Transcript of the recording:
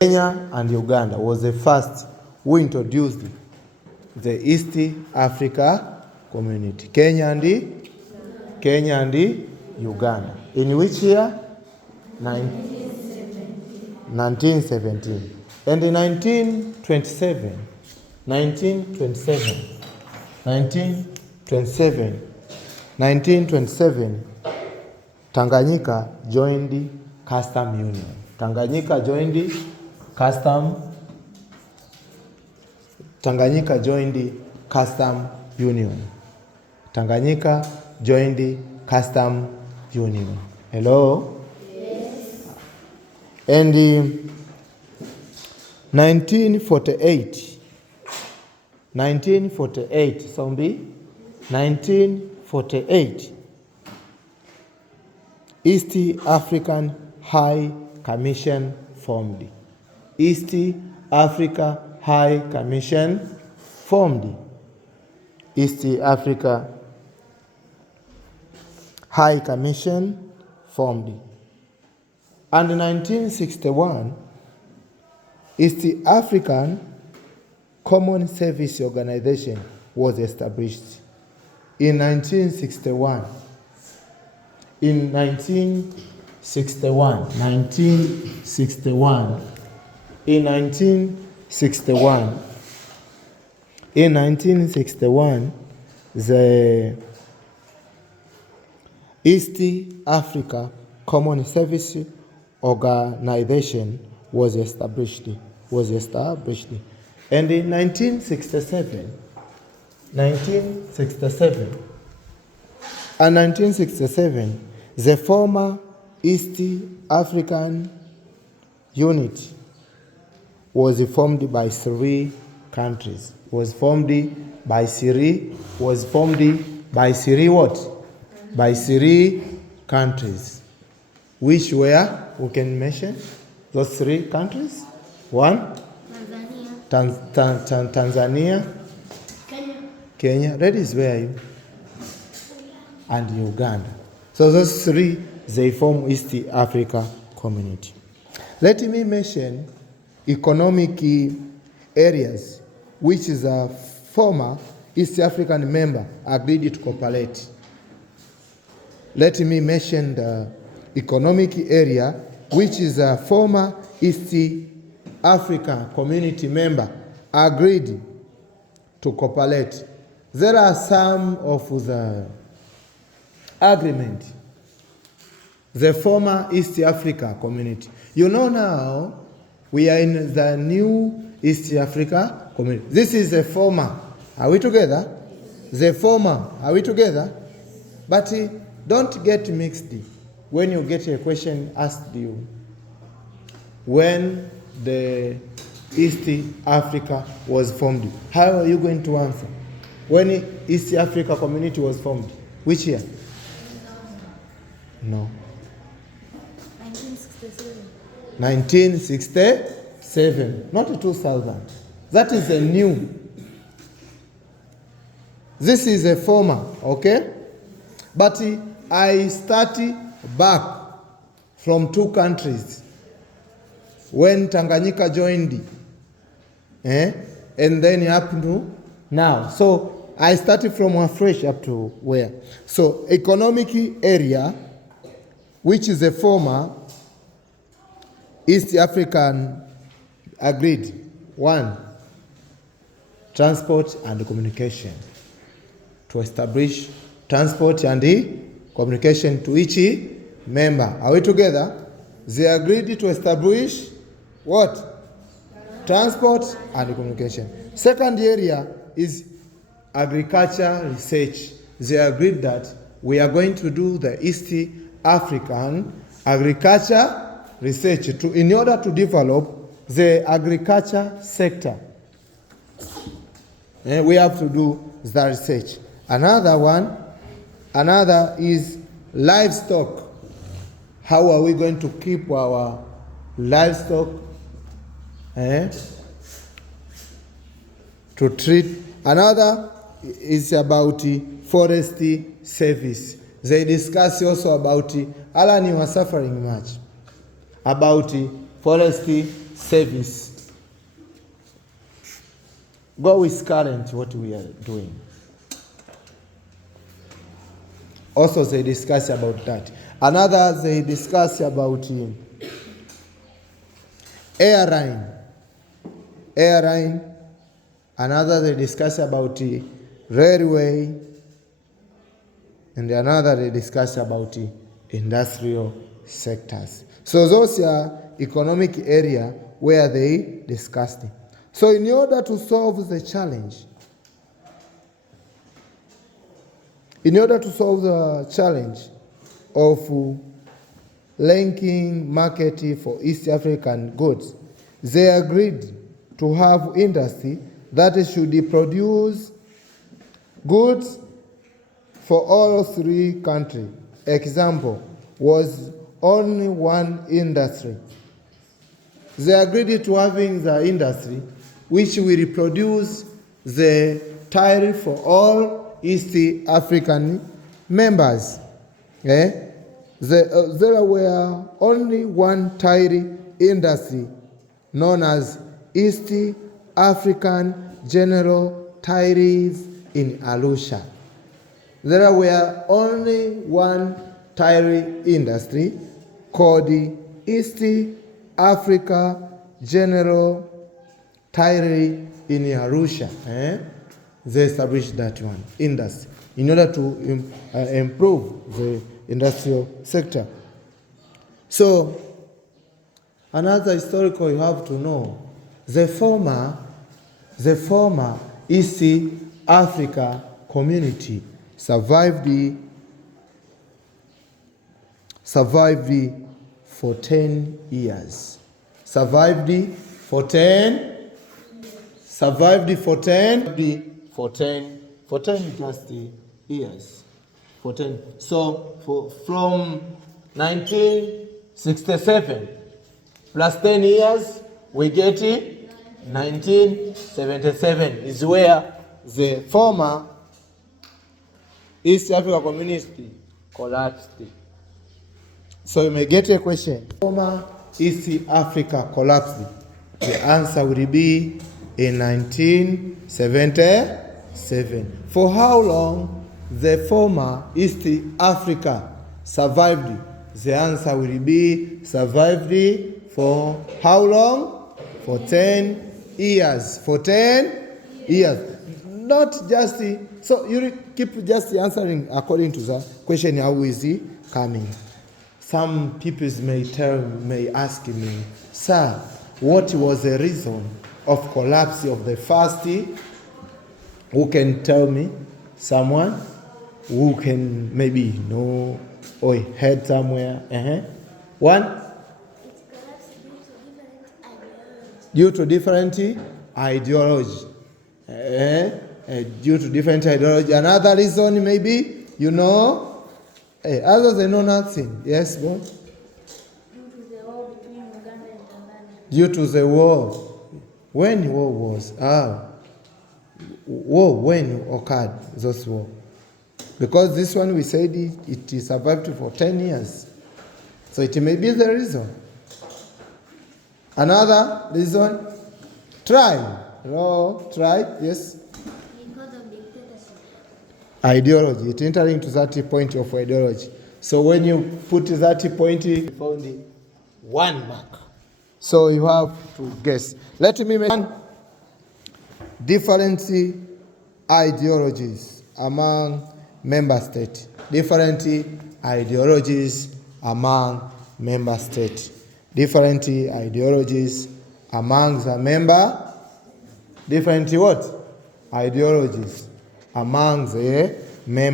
Kenya and Uganda was the first who introduced the East Africa Community. Kenya and Uganda. In which year? 1917. And in 1927, Tanganyika joined the Custom Union. Tanganyika joined the Custom Union. Tanganyika joined the Custom Union. Hello? Yes. And in 1948, Sombi, 1948, East African High Commission formed. East Africa High Commission formed. East Africa High Commission formed. And in 1961, East African Common Service Organization was established. In 1961, in 1961, the East Africa Common Service Organization was established. And in 1967, the former East African unit was formed by three countries. By three countries. Which were, we can mention those three countries? One? Tanzania. Kenya. That is where you? And Uganda. So those three, they form East Africa Community. Let me mention economic areas which is a former East African member agreed to cooperate. Let me mention the economic area which is a former East Africa Community member agreed to cooperate. There are some of the agreement. The former East Africa Community. You know now, we are in the new East Africa Community. This is the former. Are we together? The former. Are we together? But don't get mixed when you get a question asked you. When the East Africa was formed, how are you going to answer? When East Africa Community was formed, which year? No. 1967, not 2000. That is a new. This is a former, okay? But I start back from two countries when Tanganyika joined, and then up to now. So I started from afresh up to where? So economic area, which is a former East African agreed. One, transport and communication. To establish transport and communication to each member. Are we together? They agreed to establish what? Transport and communication. Second area is agriculture research. They agreed that we are going to do the East African agriculture research in order to develop the agriculture sector. We have to do the research. Another is livestock. How are we going to keep our livestock to treat? Another is about forest service. They discuss also about, Alan, you are suffering much, about forest service. Go with current, what we are doing. Also, they discuss about that. Another, they discuss about airline. Another, they discuss about railway. And another, they discuss about industrial sectors. So those are economic area where they discussed it. So in order to solve the challenge, of linking market for East African goods, they agreed to have industry that should produce goods for all three countries. Example was only one industry. They agreed to having the industry which will produce the tire for all East African members. There were only one tire industry known as East African General Tires in Arusha. There were only one tire industry called East Africa General Tire in Arusha. They established that one industry in order to improve the industrial sector. So another historical you have to know, the former East Africa community survived for 10 years. Survived for 10 just years. For 10. So from 1967 plus 10 years, we get 1977 is where the former East Africa community collapsed. So you may get a question. Former East Africa collapsed. The answer will be in 1977. For how long the former East Africa survived? The answer will be survived for how long? For 10 years. For 10 years. Not just, so you keep just answering according to the question, how is it coming? Some people may ask me, sir, what was the reason of collapse of the first? Who can tell me? Someone who can maybe know or heard somewhere? One? Due to different ideology. Due to different ideology. Another reason maybe, others they know nothing. Yes, go. Due to the war between Uganda and Tanzania. Due to the war. When war was? War when occurred, this war? Because this one we said it survived for 10 years. So it may be the reason. Another reason? Tribe. Tribe, yes. Because of dictatorship. Ideology. It entering into that point of ideology. So when you put that point, you found one mark. So you have to guess. Let me mention different ideologies among member states. Different ideologies among member states. Different ideologies among the member. Different what? Ideologies among the member.